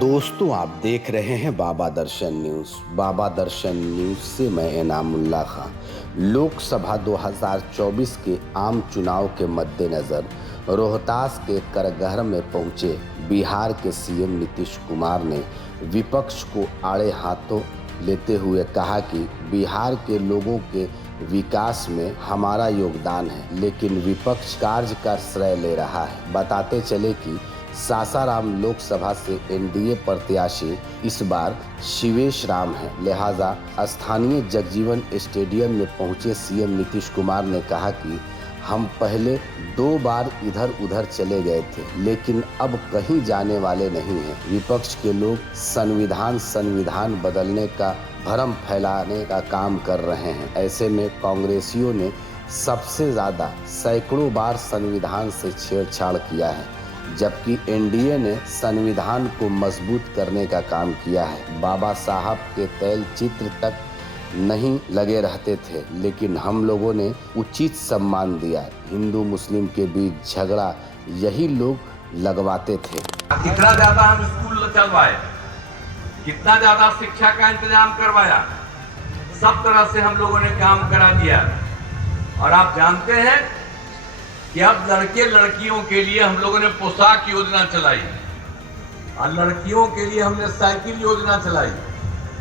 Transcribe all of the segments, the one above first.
दोस्तों, आप देख रहे हैं बाबा दर्शन न्यूज़। बाबा दर्शन न्यूज़ से मैं इनामुल्लाह खान। लोकसभा 2024 के आम चुनाव के मद्देनज़र रोहतास के करगहर में पहुंचे बिहार के सीएम नीतीश कुमार ने विपक्ष को आड़े हाथों लेते हुए कहा कि बिहार के लोगों के विकास में हमारा योगदान है, लेकिन विपक्ष कार्य का श्रेय ले रहा है। बताते चले कि सासाराम लोकसभा से एनडीए प्रत्याशी इस बार शिवेश राम हैं। लिहाजा स्थानीय जगजीवन स्टेडियम में पहुंचे सीएम नीतीश कुमार ने कहा कि हम पहले 2 बार इधर उधर चले गए थे, लेकिन अब कहीं जाने वाले नहीं हैं। विपक्ष के लोग संविधान बदलने का भ्रम फैलाने का काम कर रहे हैं। ऐसे में कांग्रेसियों ने सबसे ज़्यादा सैकड़ों बार संविधान से छेड़छाड़ किया है, जबकि एनडीए ने संविधान को मजबूत करने का काम किया है। बाबा साहब के तैल चित्र तक नहीं लगे रहते थे, लेकिन हम लोगों ने उचित सम्मान दिया। हिंदू मुस्लिम के बीच झगड़ा यही लोग लगवाते थे। कितना ज्यादा हम स्कूल चलवाए, कितना ज्यादा शिक्षा का इंतजाम करवाया, सब तरह से हम लोगों ने काम करा दिया। और आप जानते हैं कि अब लड़के लड़कियों के लिए हम लोगों ने पोशाक योजना चलाई और लड़कियों के लिए हमने साइकिल योजना चलाई।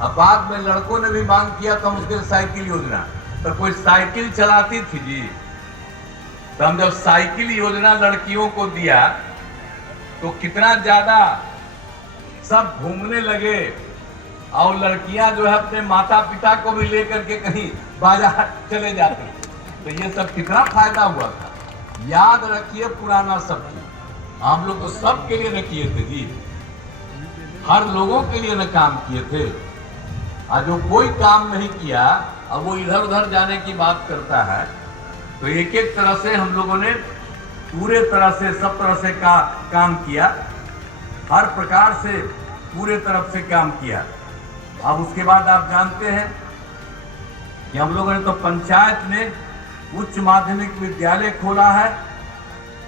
अब बाद में लड़कों ने भी मांग किया तो हम उसके साइकिल योजना, तो कोई साइकिल चलाती थी जी। तो हम जब साइकिल योजना लड़कियों को दिया तो कितना ज्यादा सब घूमने लगे और लड़कियां जो है अपने माता पिता को भी लेकर के कहीं बाजार चले जाते। तो ये सब कितना फायदा हुआ था। याद रखिए पुराना सब चीज। हम लोग तो सबके लिए न किए थे जी, हर लोगों के लिए न काम किए थे। आज जो कोई काम नहीं किया अब वो इधर उधर जाने की बात करता है। तो एक एक तरह से हम लोगों ने पूरे तरह से सब तरह से काम किया, हर प्रकार से पूरे तरफ से काम किया। अब उसके बाद आप जानते हैं कि हम लोगों ने तो पंचायत में उच्च माध्यमिक विद्यालय खोला है।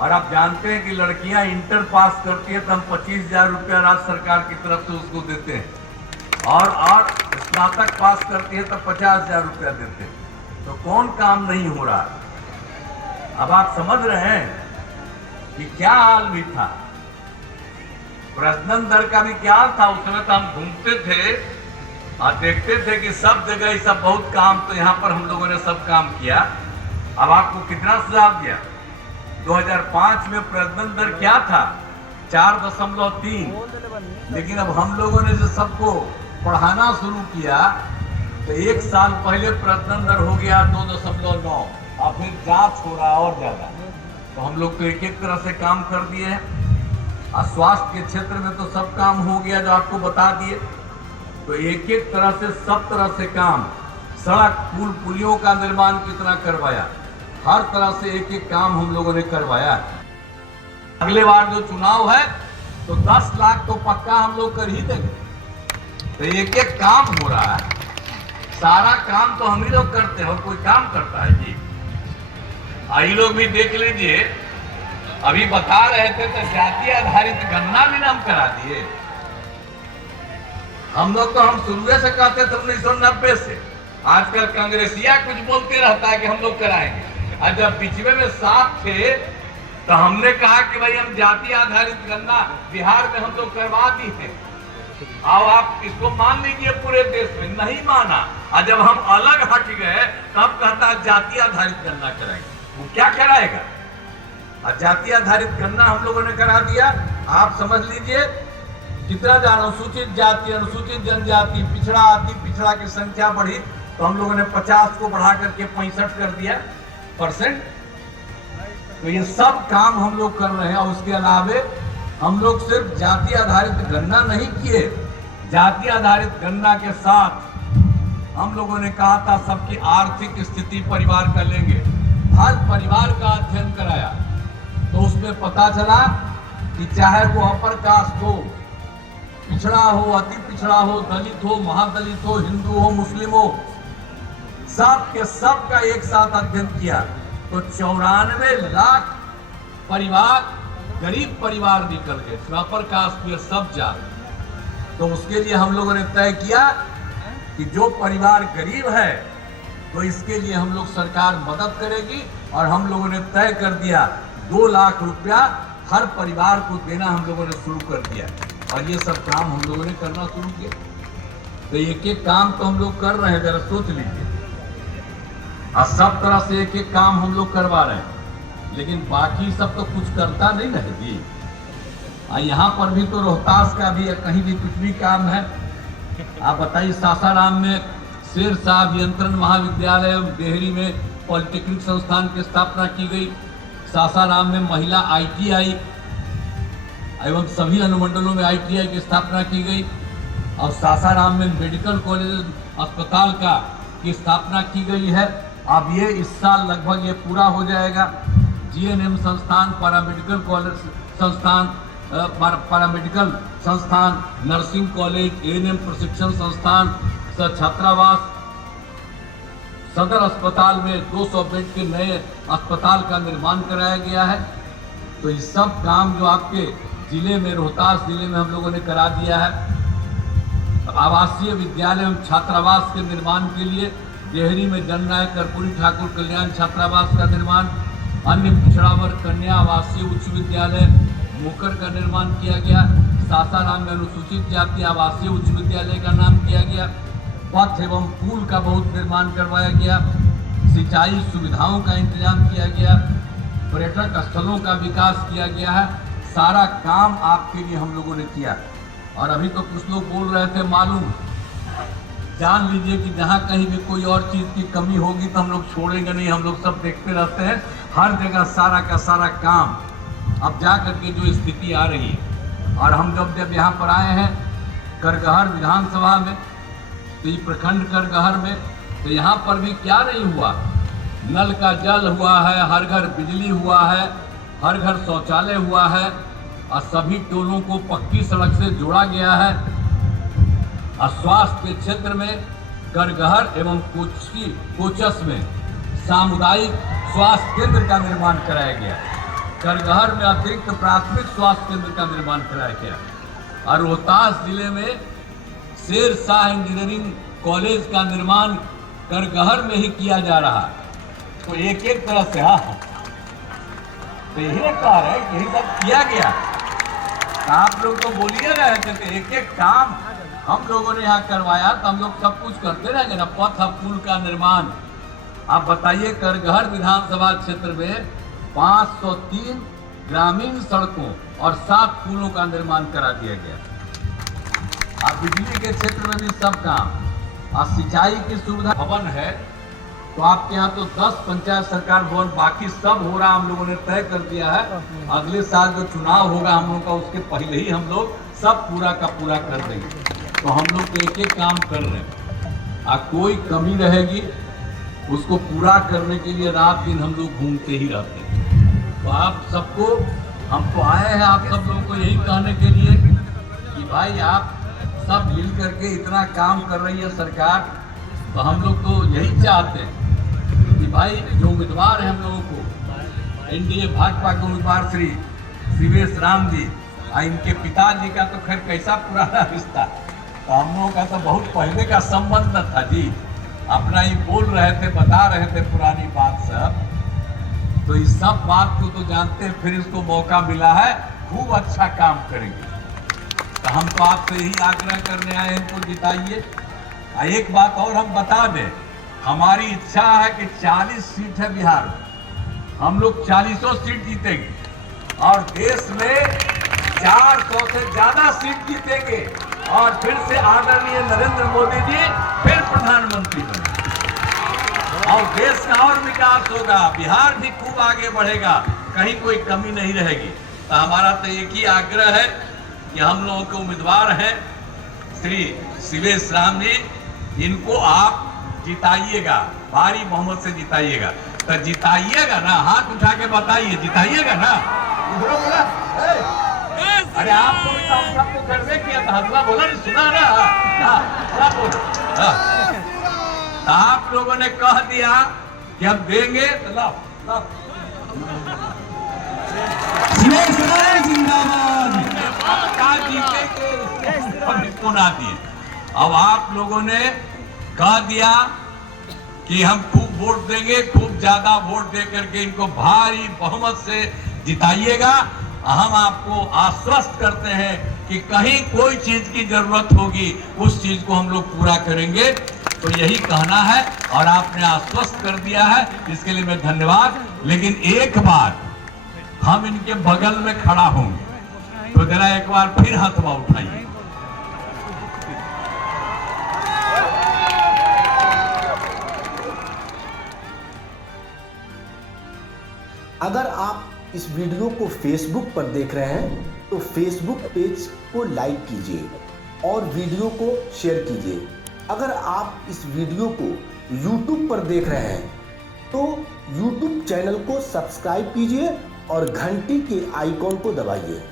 और आप जानते हैं कि लड़कियां इंटर पास करती है तो हम 25,000 रुपया राज्य सरकार की तरफ से उसको देते हैं, और स्नातक पास करती है तो 50,000 रुपया देते हैं। तो कौन काम नहीं हो रहा। अब आप समझ रहे हैं कि क्या हाल भी था, प्रजनन दर का भी क्या हाल था। उस समय तो हम घूमते थे और देखते थे कि सब जगह सब बहुत काम, तो यहाँ पर हम लोगों ने सब काम किया। अब आपको कितना सुझाव दिया। 2005 में प्रजनन दर क्या था, 4.3, लेकिन अब हम लोगों ने जो सबको पढ़ाना शुरू किया तो 1 साल पहले प्रजनन दर हो गया 2.9 और फिर जांच हो रहा और ज्यादा। तो हम लोग तो एक एक तरह से काम कर दिए हैं। और स्वास्थ्य के क्षेत्र में तो सब काम हो गया जो आपको बता दिए। तो एक एक तरह से सब तरह से काम, सड़क पुल पुलियों का निर्माण कितना करवाया, हर तरह से एक एक काम हम लोगों ने करवाया। अगले बार जो चुनाव है तो 10 लाख तो पक्का हम लोग कर ही देंगे। तो एक एक काम हो रहा है, सारा काम तो हम ही लोग करते हैं और कोई काम करता है जी। आई लोग भी देख लीजिए, अभी बता रहे थे तो जाति आधारित गणना भी नाम करा दिए। हम लोग तो हम शुरू से कहते थे 1990 से। आजकल कांग्रेसिया कुछ बोलते रहता है कि हम लोग कराएंगे। और जब पिछले में साथ थे तो हमने कहा कि भाई हम जाति आधारित गणना बिहार में हम लोग करवा दी है। अब आप इसको मान लीजिए पूरे देश में, नहीं माना। और जब हम अलग हट गए तब कहता है जाति आधारित गणना कराएंगे। वो क्या कराएगा। और जाति आधारित गणना हम लोगों ने करा दिया। आप समझ लीजिए कितना अनुसूचित जाति, अनुसूचित जनजाति, पिछड़ा आदि पिछड़ा की संख्या बढ़ी तो हम लोगों ने 50 को बढ़ा करके 65 कर दिया %। तो ये सब काम हम लोग कर रहे हैं। और उसके अलावे हम लोग सिर्फ जाति आधारित गणना नहीं किए, जाति आधारित गणना के साथ हम लोगों ने कहा था सबकी आर्थिक स्थिति परिवार का लेंगे। हर परिवार का अध्ययन कराया तो उसमें पता चला कि चाहे वो अपर कास्ट हो, पिछड़ा हो, अति पिछड़ा हो, दलित हो, महादलित हो, हिंदू हो, मुस्लिम हो, सब के सब का एक साथ अध्ययन किया तो 94 लाख परिवार, गरीब परिवार निकल गए। अपर कास्ट में सब जात तो उसके लिए हम लोगों ने तय किया कि जो परिवार गरीब है तो इसके लिए हम लोग सरकार मदद करेगी, और हम लोगों ने तय कर दिया 2 लाख रुपया हर परिवार को देना हम लोगों ने शुरू कर दिया, और ये सब काम हम लोगों ने करना शुरू किया। तो एक एक काम तो हम लोग कर रहे हैं, जरा सोच लीजिए, और सब तरह से एक एक काम हम लोग करवा रहे हैं, लेकिन बाकी सब तो कुछ करता नहीं है जी। यहाँ पर भी तो रोहतास का भी कहीं भी कुछ भी काम है। आप बताइए, सासाराम में शेर शाह अभियंत्रण महाविद्यालय एवं देहरी में पॉलिटेक्निक संस्थान की स्थापना की गई। सासाराम में महिला ITI एवं सभी अनुमंडलों में ITI की स्थापना की गई, और सासाराम में मेडिकल कॉलेज अस्पताल की स्थापना की गई है। अब ये इस साल लगभग ये पूरा हो जाएगा। GNM संस्थान, पैरामेडिकल कॉलेज संस्थान, पैरामेडिकल संस्थान, नर्सिंग कॉलेज, ANM प्रशिक्षण संस्थान, छात्रावास, सदर अस्पताल में 200 बेड के नए अस्पताल का निर्माण कराया गया है। तो ये सब काम जो आपके जिले में, रोहतास जिले में हम लोगों ने करा दिया है। आवासीय विद्यालय एवं छात्रावास के निर्माण के लिए देहरी में जननायक कर्पूरी ठाकुर कल्याण छात्रावास का निर्माण, अन्य पिछड़ा वर्ग कन्या आवासीय उच्च विद्यालय मोकर का निर्माण किया गया। सासाराम में अनुसूचित जाति आवासीय उच्च विद्यालय का नाम किया गया। पथ एवं पुल का बहुत निर्माण करवाया गया। सिंचाई सुविधाओं का इंतजाम किया गया। पर्यटक स्थलों का विकास किया गया है। सारा काम आपके लिए हम लोगों ने किया। और अभी तो कुछ लोग बोल रहे थे, मालूम जान लीजिए कि जहाँ कहीं भी कोई और चीज़ की कमी होगी तो हम लोग छोड़ेंगे नहीं, हम लोग सब देखते रहते हैं। हर जगह सारा का सारा काम अब जा करके जो स्थिति आ रही है। और हम जब यहाँ पर आए हैं करगहर विधानसभा में, तो ये प्रखंड करगहर में, तो यहाँ पर भी क्या नहीं हुआ, नल का जल हुआ है, हर घर बिजली हुआ है, हर घर शौचालय हुआ है, और सभी टोलों को पक्की सड़क से जोड़ा गया है। और स्वास्थ्य के क्षेत्र में करगहर एवं कोचस में सामुदायिक स्वास्थ्य केंद्र का निर्माण कराया गया। करगहर में अतिरिक्त प्राथमिक स्वास्थ्य केंद्र का निर्माण कराया गया। और रोहतास जिले में शेर शाह इंजीनियरिंग कॉलेज का निर्माण करगहर में ही किया जा रहा है। तो एक एक तरह से तो यही कह रहे हैं, यही सब किया गया। आप लोग तो बोलिए रहे थे कि एक एक काम हम लोगों ने यहाँ करवाया, तो हम लोग सब कुछ करते रहेंगे ना। पथ पुल का निर्माण, आप बताइए, करगहर विधानसभा क्षेत्र में 503 ग्रामीण सड़कों और 7 पुलों का निर्माण करा दिया गया। अब बिजली के क्षेत्र में भी सब काम, और सिंचाई की सुविधा भवन है। तो आपके यहाँ तो 10 पंचायत सरकार भवन, बाकी सब हो रहा, हम लोगों ने तय कर दिया है। अगले साल जो चुनाव होगा हम लोग का, उसके पहले ही हम लोग सब पूरा का पूरा कर देंगे। तो हम लोग एक एक काम कर रहे हैं, कोई कमी रहेगी उसको पूरा करने के लिए रात दिन हम लोग घूमते ही रहते हैं। तो आप सबको, हम तो आए हैं आप सब लोगों को यही कहने के लिए कि भाई आप सब मिल करके इतना काम कर रही है सरकार, तो हम लोग तो यही चाहते हैं कि भाई जो उम्मीदवार है हम लोगों को, NDA भाजपा के उम्मीदवार श्री शिवेश राम जी, इनके पिताजी का तो खैर कैसा पुराना रिश्ता, तो हम लोगों का तो बहुत पहले का संबंध था जी। अपना ही बोल रहे थे, बता रहे थे पुरानी बात सब। तो इस सब बात को तो जानते हैं, फिर इसको मौका मिला है, खूब अच्छा काम करेंगे। तो हम तो आपसे यही आग्रह करने आए हैं, इनको जिताइए। एक बात और हम बता दें, हमारी इच्छा है कि 40 सीट है बिहार में, हम लोग 40 सीट जीतेंगे, और देश में 400 से ज्यादा सीट जीतेंगे, और फिर से आदरणीय नरेंद्र मोदी जी फिर प्रधानमंत्री बने, और देश का और विकास होगा, बिहार भी खूब आगे बढ़ेगा, कहीं कोई कमी नहीं रहेगी। तो हमारा तो एक ही आग्रह है कि हम लोगों के उम्मीदवार हैं श्री शिवेश राम जी, इनको आप जिताइएगा, भारी बहुमत से जिताइएगा। तो जिताइएगा ना, हाथ उठा के बताइए, जिताइएगा ना। अरे आपको भी काम सबको करने किया था, हल्ला बोला नहीं, सुना ना, बोला। आप लोगों ने कह दिया कि हम देंगे, तो लाओ। जिंदाबाद, जीतेंगे। हम इसको ना दिए। अब आप लोगों ने कह दिया कि हम खूब वोट देंगे, खूब ज्यादा वोट दे करके इनको भारी बहुमत से जिताइएगा। हम आपको आश्वस्त करते हैं कि कहीं कोई चीज की जरूरत होगी उस चीज को हम लोग पूरा करेंगे। तो यही कहना है और आपने आश्वस्त कर दिया है, इसके लिए मैं धन्यवाद। लेकिन एक बार हम इनके बगल में खड़ा होंगे तो जरा एक बार फिर हथवा उठाइए। अगर आप इस वीडियो को फेसबुक पर देख रहे हैं तो फेसबुक पेज को लाइक कीजिए और वीडियो को शेयर कीजिए। अगर आप इस वीडियो को यूट्यूब पर देख रहे हैं तो यूट्यूब चैनल को सब्सक्राइब कीजिए और घंटी के आइकॉन को दबाइए।